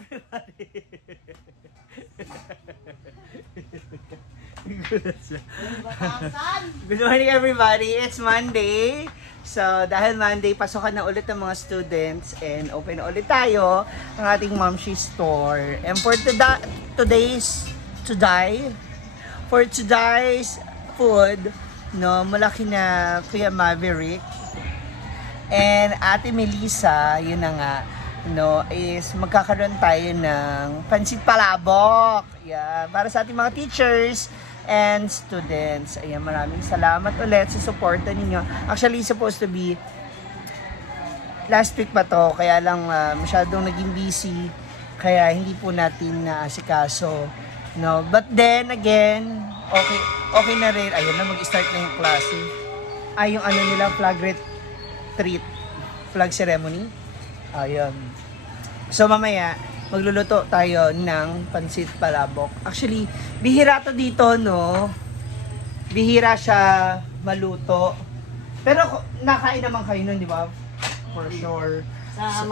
everybody! Good morning everybody! It's Monday. So dahil Monday, pasokan na ulit ng mga students and open na ulit tayo ang ating Momshi store. And for today's food, no, malaki na Kuya Maverick and Ate Melissa, yun na nga, no, is magkakaroon tayo ng pansit palabok. Yeah, para sa ating mga teachers and students. Ayan, maraming salamat ulit sa suporta ninyo. Actually, supposed to be last week pa to, kaya lang masyadong naging busy, kaya hindi po natin naasikaso. No, but then again, okay na rin. Ayun na, mag-start na yung klase. Ay, yung ano nila, flag ceremony. Ayun. So mamaya, magluluto tayo ng pansit palabok. Actually, bihira to dito, no? Bihira siya maluto. Pero nakain naman kayo nun, di ba? For sure. Sa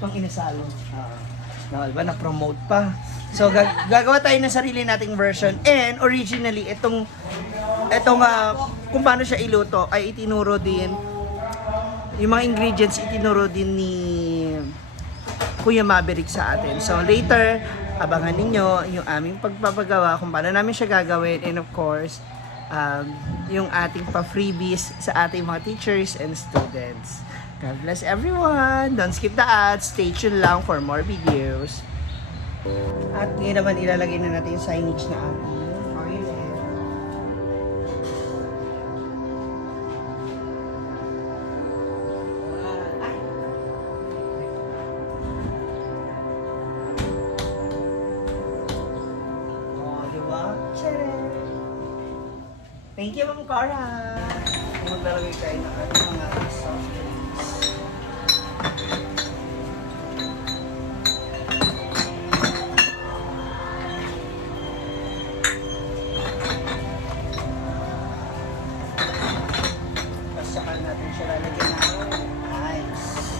pang inasalo. No, diba? Na-promote pa. So, gagawa tayo ng sarili nating version. And originally, itong kung paano siya iluto, ay itinuro din, yung mga ingredients itinuro din ni Kuya Maverick sa atin. So, later, abangan ninyo yung aming pagpapagawa, kung paano namin siya gagawin. And of course, yung ating pa-freebies sa ating mga teachers and students. God bless everyone! Don't skip the ads. Stay tuned lang for more videos. At ngayon naman ilalagay na natin yung signage na ating oil. Oh, diba? Thank you, Ma'am Cora! Maglalagay tayo ng ating mga soft drinks. Saka natin siya lalagyan ng ice.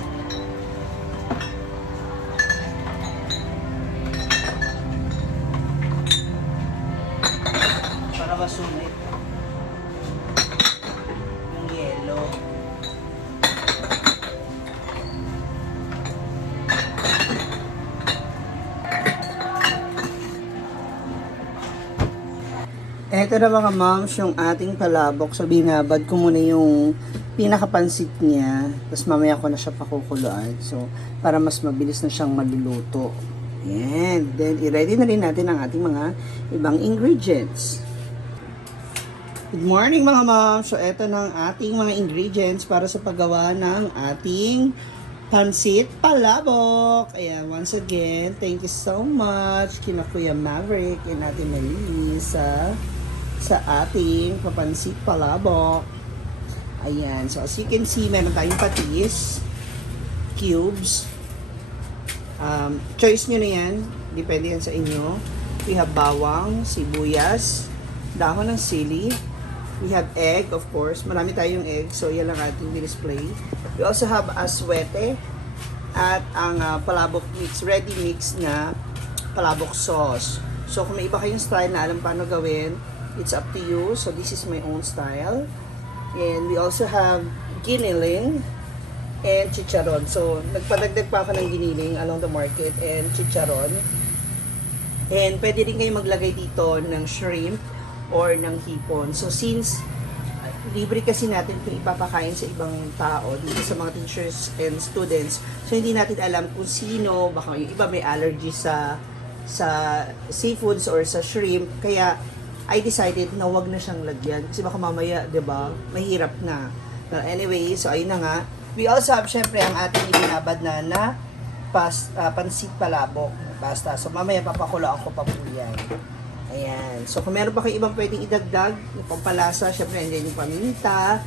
Para masulit yung yelo. Eto na mga moms, yung ating palabok. So, binabad ko muna yung pinakapansit niya. Tapos mamaya ko na siya pakukuluan. So, para mas mabilis na siyang maluluto. Yan. Then, i-ready na rin natin ang ating mga ibang ingredients. Good morning mga moms. So, eto na ang ating mga ingredients para sa paggawa ng ating pansit palabok. Ayan, once again, thank you so much kina Kuya Maverick and Ate Melissa sa ating papansit palabok. Ayan. So, as you can see, meron tayong patis, cubes. Choice nyo na yan. Depende yan sa inyo. We have bawang, sibuyas, dahon ng sili. We have egg, of course. Marami tayong egg. So, yan lang ating display. We also have aswete at ang palabok mix, ready mix na palabok sauce. So, kung may iba kayong style na alam paano gawin, it's up to you. So, this is my own style. And we also have giniling and chicharon. So, nagpadagdag pa ako ng giniling along the market and chicharon. And pwede rin kayo maglagay dito ng shrimp or ng hipon. So, since libre kasi natin kung ipapakain sa ibang tao, dito sa mga teachers and students, so hindi natin alam kung sino, baka yung iba may allergy sa seafoods or sa shrimp. Kaya, I decided na wag na siyang lagyan kasi baka mamaya, 'di ba? Mahirap na. But anyway, so ayun na nga. We also have syempre ang ating ibinabad na pansit palabok, pasta. So mamaya papakuloan ko pa po 'yan. Ayan. So kung meron pa kayong ibang pwedeng idagdag, yung pampalasa, syempre andyan yung paminta,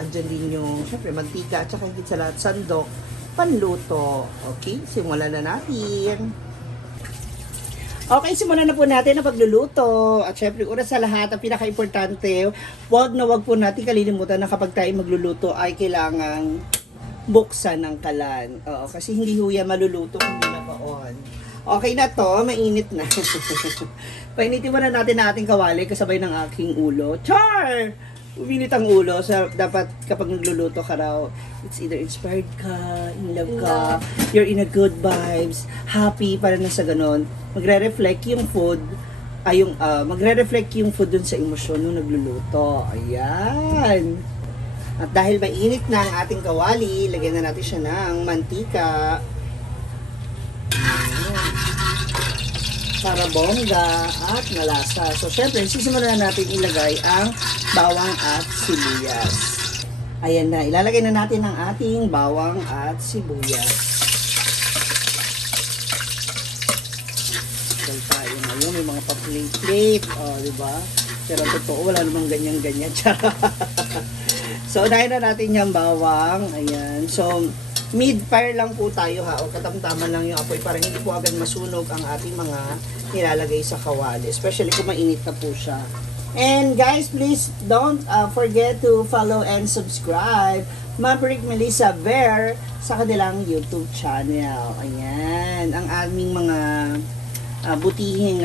andyan din yung syempre mantika, at saka higit sa lahat sandok, panluto. Okay, simulan na natin. Okay, simulan na po natin ang pagluluto. At syempre, una sa lahat, ang pinaka-importante, wag po natin kalilimutan na kapag tayo magluluto ay kailangan buksan ng kalan. Oo, kasi hindi ho yan maluluto kung hindi naka-on. Okay na to, mainit na. Painitin muna natin na ating kawali kasabay ng aking ulo. Char! Uminit ang ulo. So, dapat kapag nagluluto ka raw, it's either inspired ka, in love ka, you're in a good vibes, happy, para na sa ganon. Magre-reflect yung food, magre-reflect yung food dun sa emosyon nung nagluluto. Ayan. At dahil mainit na ang ating kawali, lagyan na natin siya ng mantika. Para bongga at malasa. So, syempre, sisimulan na natin ilagay ang bawang at sibuyas. Ayan na, ilalagay na natin ang ating bawang at sibuyas. So, tayo ngayon, may mga pa-plate-plate. O, diba? Pero totoo, wala namang ganyan-ganyan. So, unahin na natin yung bawang. Ayan. So, mid-fire lang po tayo ha, o katamtaman lang yung apoy para hindi po agad masunog ang ating mga nilalagay sa kawali, especially kung mainit na po siya. And guys, please don't forget to follow and subscribe Maverick Melissa Ver sa kanilang YouTube channel. Ayan, ang aming mga butihing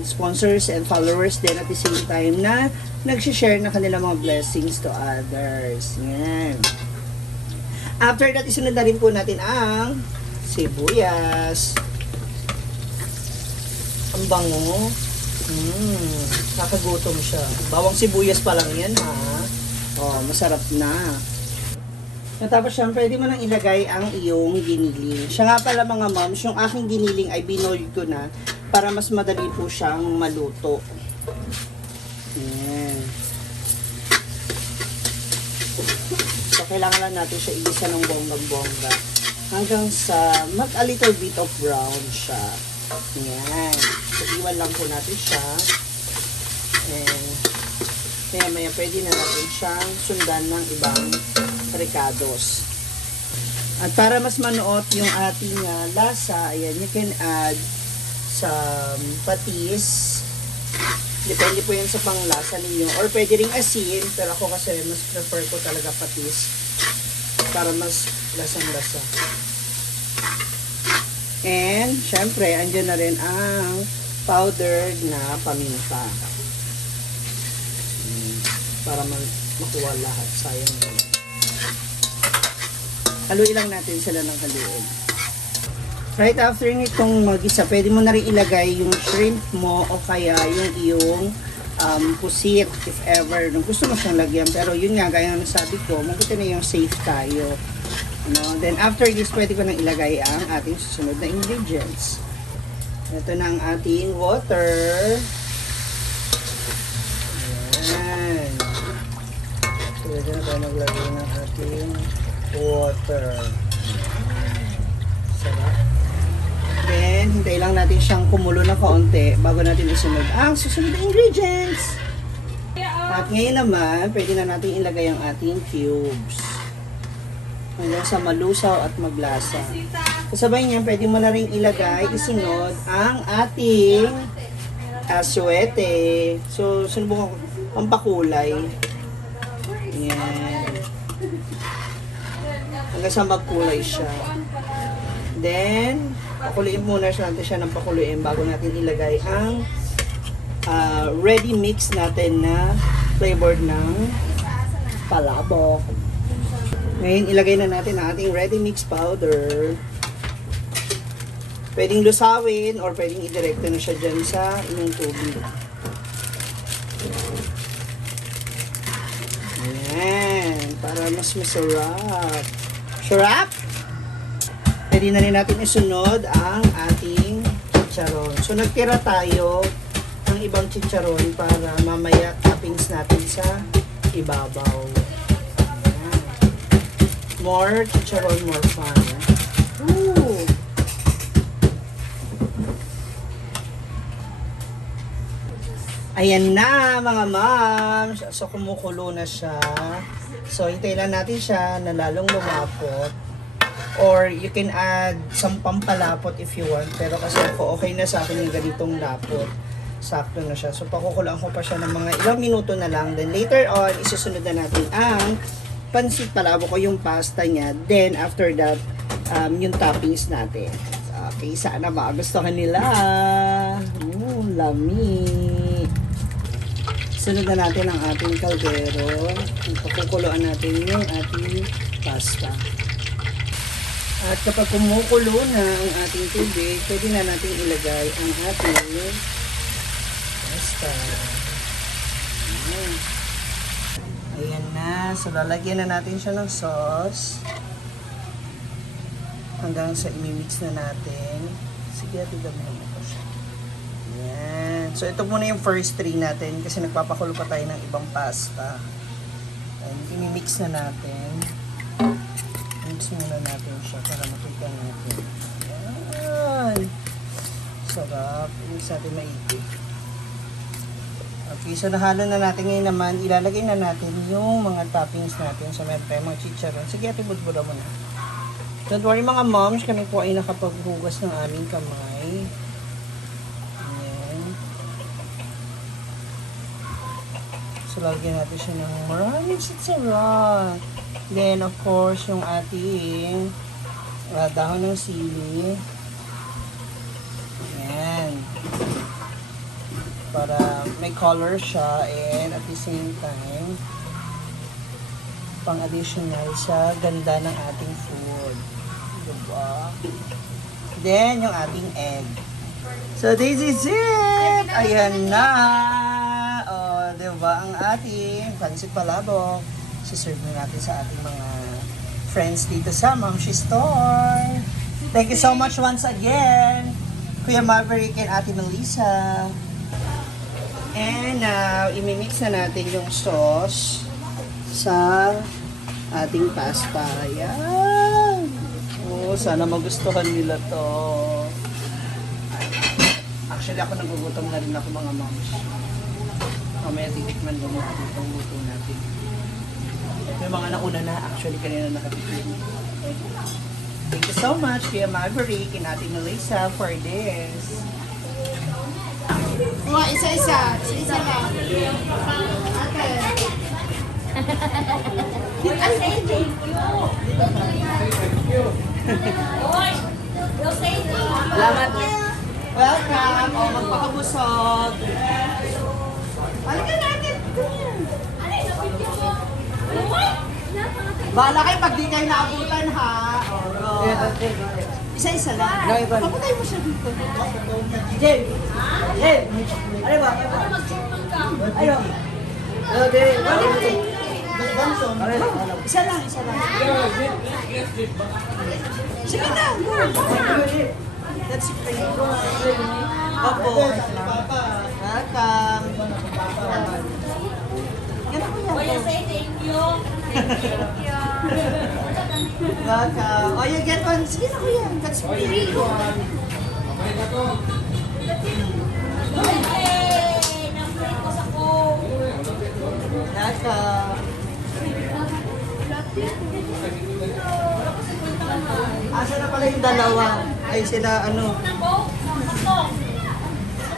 sponsors and followers din at the same time na nagsishare na kanilang mga blessings to others. Ayan. After that, isunod na rin po natin ang sibuyas. Ang bango. Kakagutom siya. Bawang sibuyas pa lang yan, ha? Oh, masarap na. Tapos siya, pwede mo nang ilagay ang iyong giniling. Siya nga pala mga moms, yung aking giniling ay binoil ko na para mas madali po siyang maluto. Ayan. So, kailangan lang natin siya igisa ng bonggang-bongga hanggang sa a little bit of brown siya. Ayan. So, iwan lang po natin siya. And, maya pwede na natin siyang sundan ng ibang recados. At para mas manuot yung ating lasa, ayan, you can add some patis. Depende po yan sa panglasa ninyo. Or pwede ring asin, pero ako kasi mas prefer ko talaga patis para mas lasang-lasa. And, syempre, andyan na rin ang powdered na paminta. Para makuha lahat. Sayang yun. Haluin lang natin sila ng haluin. Right after nitong mag-isa, pwede mo na rin ilagay yung shrimp mo o kaya yung iyong pusit if ever. Gusto mo siyang lagyan. Pero yun nga, gaya ng sabi ko, mabuti na yung safe tayo. Then after this, pwede ko nang ilagay ang ating susunod na ingredients. Ito na ang ating water. Ayan. Pwede na tayo maglagay ng ating water. Sarap. Then, hintay lang natin siyang kumulo na kaunti bago natin isunod ang susunod na ingredients. At ngayon naman, pwede na natin ilagay ang ating cubes. Hanggang sa malusaw at maglasa. Kasabay niyan, pwede mo na rin ilagay, isunod ang ating aswete. So, sunubukan ko ang pakulay. Ayan. Hanggang sa magkulay siya. Then, pakuliin muna natin siya ng pakuliin bago natin ilagay ang ready mix natin na flavored ng palabok. Ngayon, ilagay na natin ang ating ready mix powder. Pwedeng lusawin or pwedeng idirekta na siya dyan sa inyong tubig. Ayan, para mas masarap. Sarap! Pwede na rin natin isunod ang ating chicharon. So, nagtira tayo ng ibang chicharon para mamaya toppings natin sa ibabaw. Ayan. More chicharon, more fun. Ooh! Ayan na mga moms. So kumukulo na siya. So hintayin lang natin siya na lalong lumapot. Or you can add some pampalapot if you want. Pero kasi ako okay na sa akin yung ganitong lapot. Sakto na siya. So pakukulaan ko pa siya ng mga ilang minuto na lang. Then later on, isusunod na natin ang pansit palabok ko yung pasta niya. Then, after that, yung toppings natin. Okay, sana magustuhan nila. Lami. Sunod na natin ang ating kaldero. Pakukuluan natin yung ating pasta. At kapag kumukulo na ang ating tubig, pwede na natin ilagay ang ating pasta. Ayan na. So, lalagyan na natin siya ng sauce. Hanggang sa imimix na natin. Sige, tignan mo pa siya. Ayan. So, ito muna yung first 3 natin kasi nagpapakulo pa tayo ng ibang pasta. Ayan, imimix na natin. Mix muna natin siya para makita natin. Ayan. Sarap. Mix natin maigi. Okay, so nahalo na natin ngayon naman. Ilalagay na natin yung mga toppings natin. So, meron tayong mga chicharon. Sige, ate, budbuda mo na. Don't worry mga moms, kami po ay nakapaghugas ng aming kamay. Ayan. So, lagyan natin siya ng maraming chicharon. Then, of course, yung ating dahon ng sili. Ayan. Para may color siya and at the same time, pang-additional sa ganda ng ating food. Diba? Then, yung ating egg. So, this is it! Ayan na! O, diba? Ang ating pancit palabok. Siserve na natin sa ating mga friends dito sa Mamshi Store. Thank you so much once again, Kuya Maverick and Ate Melissa. And now, imimix na natin yung sauce sa ating pasta. Ayan. Oh, sana magustuhan nila to. Actually, ako nagugutom na rin ako mga moms. Mamaya titikman mo itong luto natin. May mga nauna na, actually kanina nakatikim. Thank you so much, Kuya Maverick and Ate Melissa for this. Isa-isa. Isa-isa lang. Okay. Salamat. Welcome. O, magpakabusog. Balikan natin. Bahala kayo pag di kayo naabutan, ha? Isa-isa lang. Papatay mo siya dito. Jen! Jen! Ano ba? Ano? Isa lang, isa lang. Sige na, go. That's great. Opo. Welcome. Yan ako yan. Kuya, say thank you. Thank you. Welcome. Oh, you get one. Sige na kuya. That's free. Hey, na-free ko sa ko. Welcome. Asa na pala yung dalawa? Ay, sila ano?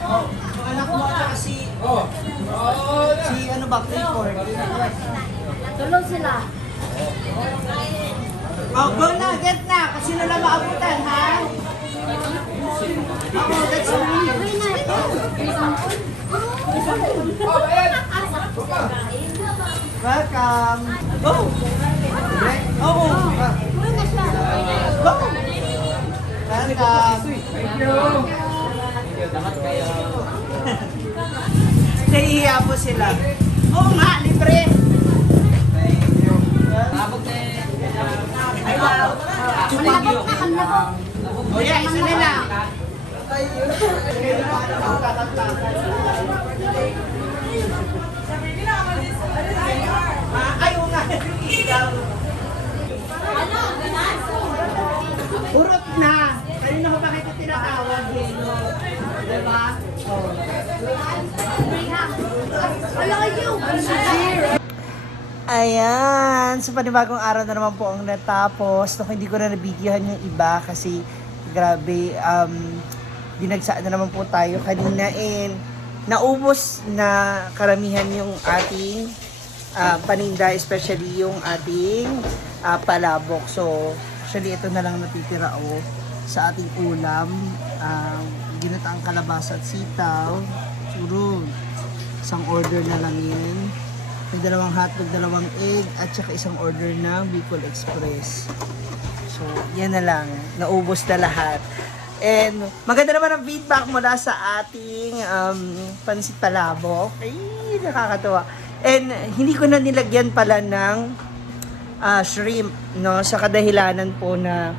Oh, yung anak mo at si ano ba? Clifford. Tulong sila. Oh, go na, get na. Kasi na maabutan, ha? Oh, that's all. Welcome. Go. Oo. Go. Welcome. Thank you. Nahihiya po sila. Oo nga, libre. Thank you. Ay, wow. O yan, isa na lang. Ayaw nga. Urot na. Kanina ko bakit ito tinatawag yun? Diba? Ayan. So, panibagong araw na naman po ang natapos. So, hindi ko na nabidyohan yung iba kasi grabe, dinagsaan na naman po tayo kanina and naubos na karamihan yung ating paninda, especially yung ating palabok. So, actually, ito na lang natitira sa ating ulam. Ginataang kalabasa at sitaw. Siguro, isang order na lang yun. May 2 hotdog, 2 egg, at saka isang order ng Bicol Express. So, yan na lang. Naubos na lahat. And maganda naman ang feedback mula sa ating pansit palabok. Ay, nakakatuwa. And hindi ko na nilagyan pala ng shrimp, no? Sa kadahilanan po na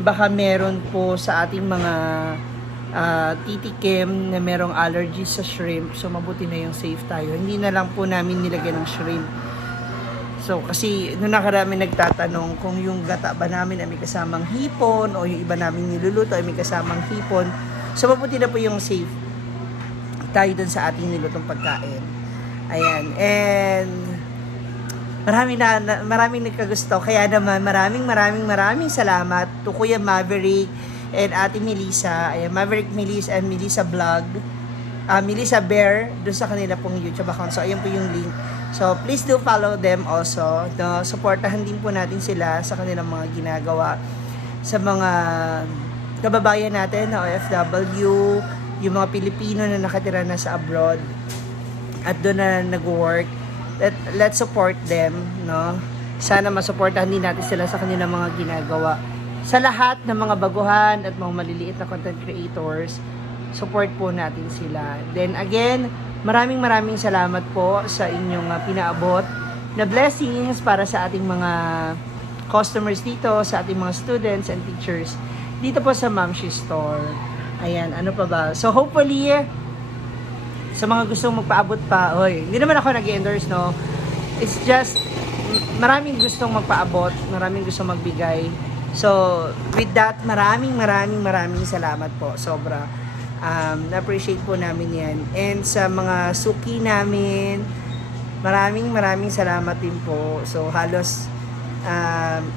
baka meron po sa ating mga titikim na merong allergy sa shrimp. So, mabuti na yung safe tayo. Hindi na lang po namin nilagyan ng shrimp. So, kasi noong nakarami nagtatanong kung yung gata ba namin ay may kasamang hipon o yung iba namin niluluto ay may kasamang hipon. So, mabuti na po yung safe tayo dun sa ating nilutong pagkain. Ayan. And maraming nagkagusto. Kaya naman, maraming salamat to Kuya Maverick and Ate Melissa. Ayan, Maverick Melissa and Melissa Vlog. Melissa Bear, doon sa kanila pong YouTube account. So, ayan po yung link. So, please do follow them also. No, supportahan din po natin sila sa kanilang mga ginagawa. Sa mga kababayan natin na OFW, yung mga Pilipino na nakatira na sa abroad at doon na nag-work. Let's support them, no? Sana masuportahan din natin sila sa kanilang mga ginagawa. Sa lahat ng mga baguhan at mga maliliit na content creators, support po natin sila. Then again, maraming salamat po sa inyong pinaabot na blessings para sa ating mga customers dito, sa ating mga students and teachers dito po sa Mamshi Store. Ayan, ano pa ba? So hopefully, sa mga gustong magpaabot pa, hindi naman ako nag-endorse, no? It's just, maraming gustong magpaabot, maraming gustong magbigay. So, with that, maraming salamat po. Sobra. Na-appreciate po namin yan. And sa mga suki namin, maraming salamat din po. So, halos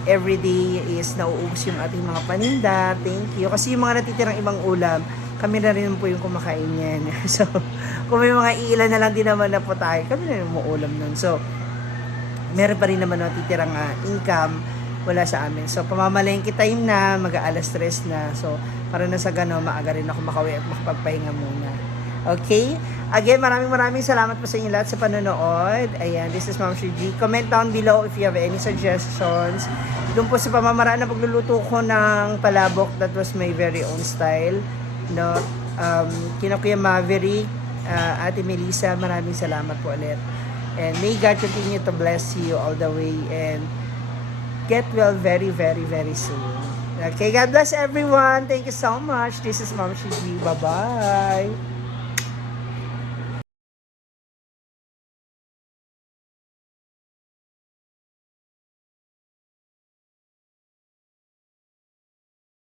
everyday is nauubos yung ating mga paninda. Thank you. Kasi yung mga natitirang ibang ulam, kami na rin po yung kumakain yan. So, kung may mga ilan na lang din naman na po tayo, kami na rin umuulam nun. So, meron pa rin naman natitirang income wala sa amin. So, pamamalengke time na, mag-aalas 3 na. So, para na sa gano'n, maaga rin ako makawi at makapagpahinga muna. Okay? Again, maraming salamat po sa inyo lahat sa panonood. Ayan, this is Ma'am G. Comment down below if you have any suggestions. Doon po sa pamamaraan na pagluluto ko ng palabok, that was my very own style. No? Kina Kuya Maverick, Ate Melissa, maraming salamat po ulit. And may God continue to bless you all the way and get well very soon. Okay, God bless everyone. Thank you so much. This is Ma'am G. Bye-bye.